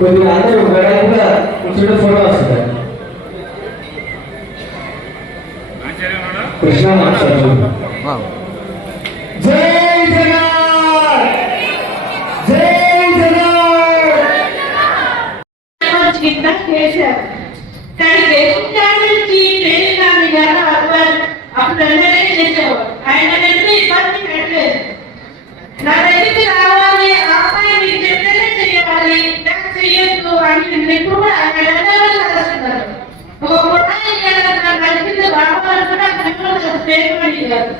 కొద్దిగా అందరూ గడపగా కూర్చుంటే ఫోటో వస్తుంది. కృష్ణ మాట్లాడు. జై జగన్, జై జగన్ చేశారు. కానీ దేశానికి ప్రేరణ గారు అప్పుడు అందరే చేసేవారు. ఆయన ఇబ్బంది పెట్టలేదు. నా దగ్గరికి రావాలి, అమ్మాయి మీకు చెప్పేదే చెయ్యాలి, చెయ్యొద్దు అని ఎప్పుడు కూడా ఆయన చదువుతున్నారు. ఒక కుటుంబాన్ని నడిపితే రావాలి కూడా పేరుపడి కాదు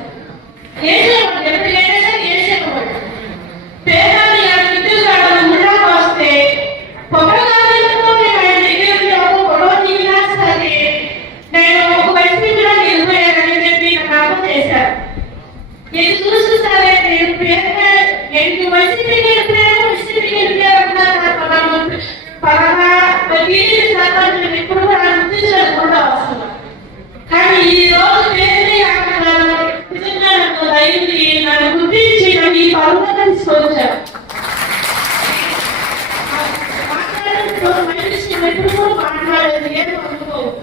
చేసేవాడు. ఎప్పుడు ఏదైనా చేసేవాడు. పేదవాడి ఇంటికి రావడం కూడా వస్తే పొగడగా నేను ఒక వయసు కూడా నిలిపోయానని చెప్పి నాకు చేశారు. నేను చూసి సరే నేను నేను వైసీపీ గెలిపాను, వైసీపీ గెలిపారు పలానా సర్పంచ్ ఇప్పుడు కూడా గుర్తించడం కూడా అవసరం. కానీ ఈ రోజు నిజంగా నాకు అయింది, నన్ను గుర్తించి నన్ను ఈ పనులు తీసుకొచ్చారు. ఎప్పుడు కూడా మాట్లాడేది ఏదో అనుకోవద్దు.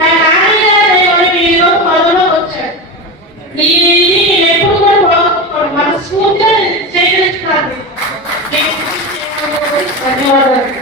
కానీ నాన్నగారు ఈ రోజు పదవిలో వచ్చాడు. ఎప్పుడు కూడా మనస్ఫూర్తిగా చేయగలుగుతాను. ధన్యవాదాలు.